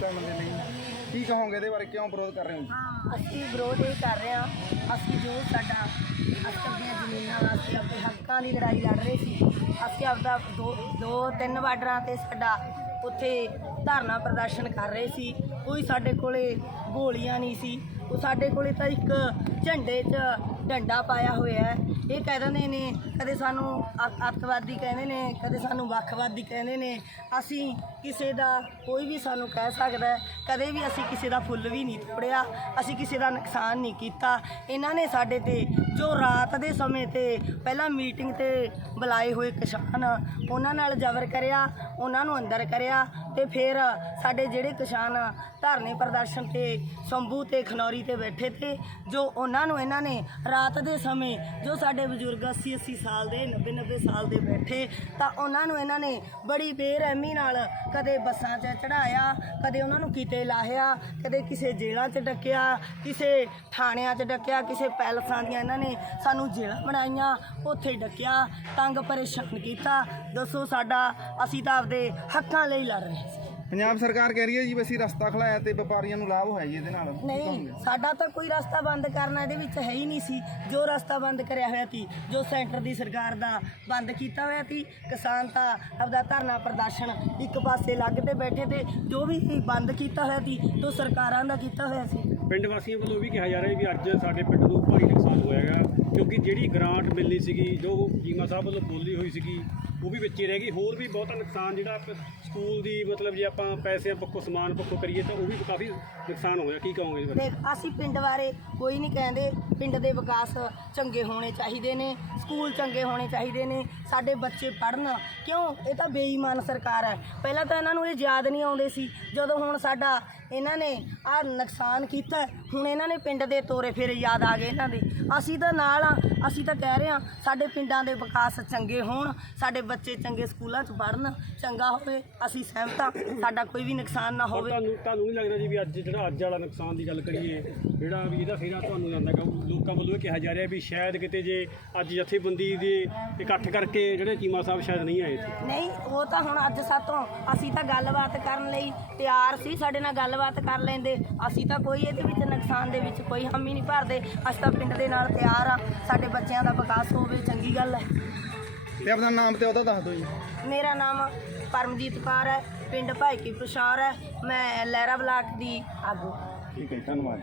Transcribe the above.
ਕਰਨ ਦੇ ਲਈ। ਕੀ ਕਹੋਗੇ ਇਹਦੇ ਬਾਰੇ? ਕਿਉਂ ਵਿਰੋਧ ਕਰ ਰਹੇ ਹੋ ਅਸੀਂ ਵਿਰੋਧ ਇਹ ਕਰ ਰਹੇ ਹਾਂ, ਅਸੀਂ ਜੋ ਸਾਡਾ ਅਸਲ ਦੀਆਂ ਜ਼ਮੀਨਾਂ ਵਾਸਤੇ ਆਪਣੇ ਹੱਕਾਂ ਦੀ ਲੜਾਈ ਲੜ ਰਹੇ ਸੀ, ਅਸੀਂ ਆਪਦਾ ਦੋ ਦੋ, ਤਿੰਨ ਬਾਰਡਰਾਂ ਤੇ ਸਾਡਾ ਉੱਥੇ ਧਰਨਾ ਪ੍ਰਦਰਸ਼ਨ ਕਰ ਰਹੇ ਸੀ, ਕੋਈ ਸਾਡੇ ਕੋਲੇ ਗੋਲੀਆਂ ਨਹੀਂ ਸੀ, ਉਹ ਸਾਡੇ ਕੋਲੇ ਤਾਂ ਇੱਕ ਝੰਡੇ 'ਚ ਡੰਡਾ ਪਾਇਆ ਹੋਇਆ ਹੈ। ਇਹ ਕਹਿ ਦਿੰਦੇ ਨੇ, ਕਦੇ ਸਾਨੂੰ ਅ- ਅੱਤਵਾਦੀ ਕਹਿੰਦੇ ਨੇ, ਕਦੇ ਸਾਨੂੰ ਵੱਖਵਾਦੀ ਕਹਿੰਦੇ ਨੇ, ਅਸੀਂ ਕਿਸੇ ਦਾ ਕੋਈ ਵੀ ਸਾਨੂੰ ਕਹਿ ਸਕਦਾ ਕਦੇ ਵੀ ਅਸੀਂ ਕਿਸੇ ਦਾ ਫੁੱਲ ਵੀ ਨਹੀਂ ਤੋੜਿਆ ਅਸੀਂ ਕਿਸੇ ਦਾ ਨੁਕਸਾਨ ਨਹੀਂ ਕੀਤਾ। ਇਹਨਾਂ ਨੇ ਸਾਡੇ ਤੇ, ਜੋ ਰਾਤ ਦੇ ਸਮੇਂ ਤੇ ਪਹਿਲਾਂ ਮੀਟਿੰਗ ਤੇ ਬੁਲਾਏ ਹੋਏ ਕਿਸਾਨ, ਉਹਨਾਂ ਨਾਲ ਜ਼ਬਰ ਕਰਿਆ, ਉਹਨਾਂ ਨੂੰ ਅੰਦਰ ਕਰਿਆ ਤੇ ਫਿਰ ਸਾਡੇ ਜਿਹੜੇ ਕਿਸਾਨ ਧਰਨੇ ਪ੍ਰਦਰਸ਼ਨ ਤੇ, ਸੰਭੂ ਤੇ, ਖਨੌਰੀ ਤੇ ਬੈਠੇ ਤੇ, ਜੋ ਉਹਨਾਂ ਨੂੰ ਇਹਨਾਂ ਨੇ ਰਾਤ ਦੇ ਸਮੇਂ ਜੋ ਸਾਡੇ ਬਜ਼ੁਰਗ 80 80 ਸਾਲ ਦੇ 90 90 ਸਾਲ ਦੇ ਬੈਠੇ, ਤਾਂ ਉਹਨਾਂ ਨੂੰ ਇਹਨਾਂ ਨੇ ਬੜੀ ਬੇਰਹਿਮੀ ਨਾਲ ਕਦੇ ਬੱਸਾਂ 'ਚ ਚੜਾਇਆ ਕਦੇ ਉਹਨਾਂ ਨੂੰ ਕਿਤੇ ਲਾਹਿਆ, ਕਦੇ ਕਿਸੇ ਜੇਲ੍ਹਾਂ 'ਚ ਡੱਕਿਆ, ਕਿਸੇ ਥਾਣਿਆਂ 'ਚ ਡੱਕਿਆ, ਕਿਸੇ ਪੈਲਸਾਂ ਦੀਆਂ ਇਹਨਾਂ ਨੇ ਸਾਨੂੰ ਜੇਲ੍ਹਾਂ ਬਣਾਈਆਂ, ਉੱਥੇ ਡੱਕਿਆ, ਤੰਗ ਪਰੇਸ਼ਾਨ ਕੀਤਾ, ਦੱਸੋ ਸਾਡਾ, ਅਸੀਂ ਤਾਂ ਆਪਦੇ ਹੱਕਾਂ ਲਈ ਲੜ ਰਹੇ ਪੰਜਾਬ ਸਰਕਾਰ ਕਹਿ ਰਹੀ ਹੈ ਜੀ ਵੀ ਅਸੀਂ ਰਸਤਾ ਖਲਾਇਆ ਤੇ ਵਪਾਰੀਆਂ ਨੂੰ ਲਾਭ ਹੋਇਆ ਜੀ ਇਹਦੇ ਨਾਲ। ਨਹੀਂ? ਸਾਡਾ ਤਾਂ ਕੋਈ ਰਸਤਾ ਬੰਦ ਕਰਨਾ ਇਹਦੇ ਵਿੱਚ ਹੈ ਹੀ ਨਹੀਂ ਸੀ। ਜੋ ਰਸਤਾ ਬੰਦ ਕਰਿਆ ਹੋਇਆ ਸੀ ਜੋ ਸੈਂਟਰ ਦੀ ਸਰਕਾਰ ਦਾ ਬੰਦ ਕੀਤਾ ਹੋਇਆ ਸੀ ਕਿਸਾਨ ਤਾਂ ਆਪਦਾ ਧਰਨਾ ਪ੍ਰਦਰਸ਼ਨ ਇੱਕ ਪਾਸੇ ਲੱਗ ਤੇ ਬੈਠੇ ਤੇ ਜੋ ਵੀ ਬੰਦ ਕੀਤਾ ਹੋਇਆ ਸੀ ਤੋਂ ਸਰਕਾਰਾਂ ਦਾ ਕੀਤਾ ਹੋਇਆ ਸੀ। ਪਿੰਡ ਵਾਸੀਆਂ ਵੱਲੋਂ ਵੀ ਕਿਹਾ ਜਾ ਰਿਹਾ ਵੀ ਅੱਜ ਸਾਡੇ ਪਿੰਡ ਨੂੰ ਭਾਰੀ ਨੁਕਸਾਨ ਹੋਇਆ ਹੈਗਾ ਕਿਉਂਕਿ ਜਿਹੜੀ ਗ੍ਰਾਂਟ ਮਿਲਣੀ ਸੀਗੀ ਜੋ ਜੀਮਾ ਸਾਹਿਬ ਵੱਲੋਂ ਬੋਲੀ ਹੋਈ ਸੀਗੀ ਉਹ ਵੀ ਵਿੱਚ ਹੀ ਰਹਿ ਗਈ। ਹੋਰ ਵੀ ਬਹੁਤਾ ਨੁਕਸਾਨ ਜਿਹੜਾ ਸਕੂਲ ਦੀ ਮਤਲਬ ਜੇ ਆਪਾਂ ਪੈਸਿਆਂ ਪੱਖੋਂ ਸਮਾਨ ਪੱਖੋਂ ਕਰੀਏ ਤਾਂ ਉਹ ਵੀ ਕਾਫੀ ਨੁਕਸਾਨ ਹੋਇਆ। ਕੀ ਕਹੋਗੇ ਇਸ ਦੇਖ, ਅਸੀਂ ਪਿੰਡ ਬਾਰੇ ਕੋਈ ਨਹੀਂ ਕਹਿੰਦੇ। ਪਿੰਡ ਦੇ ਵਿਕਾਸ ਚੰਗੇ ਹੋਣੇ ਚਾਹੀਦੇ ਨੇ, ਸਕੂਲ ਚੰਗੇ ਹੋਣੇ ਚਾਹੀਦੇ ਨੇ, ਸਾਡੇ ਬੱਚੇ ਪੜ੍ਹਨ। ਕਿਉਂ? ਇਹ ਤਾਂ ਬੇਈਮਾਨ ਸਰਕਾਰ ਹੈ। ਪਹਿਲਾਂ ਤਾਂ ਇਹਨਾਂ ਨੂੰ ਇਹ ਯਾਦ ਨਹੀਂ ਆਉਂਦੇ ਸੀ, ਜਦੋਂ ਹੁਣ ਸਾਡਾ ਇਹਨਾਂ ਨੇ ਆ ਨੁਕਸਾਨ ਕੀਤਾ, ਹੁਣ ਇਹਨਾਂ ਨੇ ਪਿੰਡ ਦੇ ਤੋਰੇ ਫਿਰ ਯਾਦ ਆ ਗਏ ਇਹਨਾਂ ਦੇ। ਅਸੀਂ ਤਾਂ ਨਾਲ ਆ ਅਸੀਂ ਤਾਂ ਕਹਿ ਰਹੇ ਹਾਂ ਸਾਡੇ ਪਿੰਡਾਂ ਦੇ ਵਿਕਾਸ ਚੰਗੇ ਹੋਣ ਸਾਡੇ ਬੱਚੇ ਚੰਗੇ ਸਕੂਲਾਂ 'ਚ ਪੜ੍ਹਨ ਚੰਗਾ ਹੋਵੇ ਅਸੀਂ ਸਹਿਮਤ ਹਾਂ ਸਾਡਾ ਕੋਈ ਵੀ ਨੁਕਸਾਨ ਨਾ ਹੋਵੇ। ਤੁਹਾਨੂੰ ਤੁਹਾਨੂੰ ਨਹੀਂ ਲੱਗਦਾ ਜੀ ਵੀ ਅੱਜ ਜਿਹੜਾ ਅੱਜ ਵਾਲਾ ਨੁਕਸਾਨ ਦੀ ਗੱਲ ਕਰੀਏ ਜਿਹੜਾ ਵੀ ਇਹਦਾ ਫੇਰਾ ਤੁਹਾਨੂੰ ਜਾਂਦਾ ਉਹ ਲੋਕਾਂ ਵੱਲੋਂ ਇਹ ਕਿਹਾ ਜਾ ਰਿਹਾ ਵੀ ਸ਼ਾਇਦ ਕਿਤੇ ਜੇ ਅੱਜ ਜਥੇਬੰਦੀ ਦੇ ਇਕੱਠ ਕਰਕੇ ਜਿਹੜੇ ਚੀਮਾ ਸਾਹਿਬ ਸ਼ਾਇਦ ਨਹੀਂ ਆਏ ਸੀ ਨਹੀਂ ਉਹ ਤਾਂ ਹੁਣ ਅੱਜ ਸਾਤੋਂ ਅਸੀਂ ਤਾਂ ਗੱਲਬਾਤ ਕਰਨ ਲਈ ਤਿਆਰ ਸੀ ਸਾਡੇ ਨਾਲ ਗੱਲਬਾਤ ਕਰ ਲੈਂਦੇ। ਅਸੀਂ ਤਾਂ ਕੋਈ ਇਹਦੇ ਵਿੱਚ ਨੁਕਸਾਨ ਦੇ ਵਿੱਚ ਕੋਈ ਹਾਮੀ ਨਹੀਂ ਭਰਦੇ ਅਸੀਂ ਤਾਂ ਪਿੰਡ ਦੇ ਨਾਲ ਤਿਆਰ ਆ। ਸਾਡੇ ਬੱਚਿਆਂ ਦਾ ਵਿਕਾਸ ਹੋਵੇ ਚੰਗੀ ਗੱਲ ਹੈ। ਤੇ ਆਪਣਾ ਨਾਮ ਤੇ ਉਹਦਾ ਦੱਸ ਦਿਓ ਜੀ। ਮੇਰਾ ਨਾਮ ਪਰਮਜੀਤ ਕੌਰ ਹੈ ਪਿੰਡ ਭਾਈਕੀ ਪ੍ਰਸ਼ਾਰ ਹੈ। ਮੈਂ ਲਹਿਰਾ ਬਲਾਕ ਦੀ ਆਗੂ। ਠੀਕ ਹੈ ਧੰਨਵਾਦ।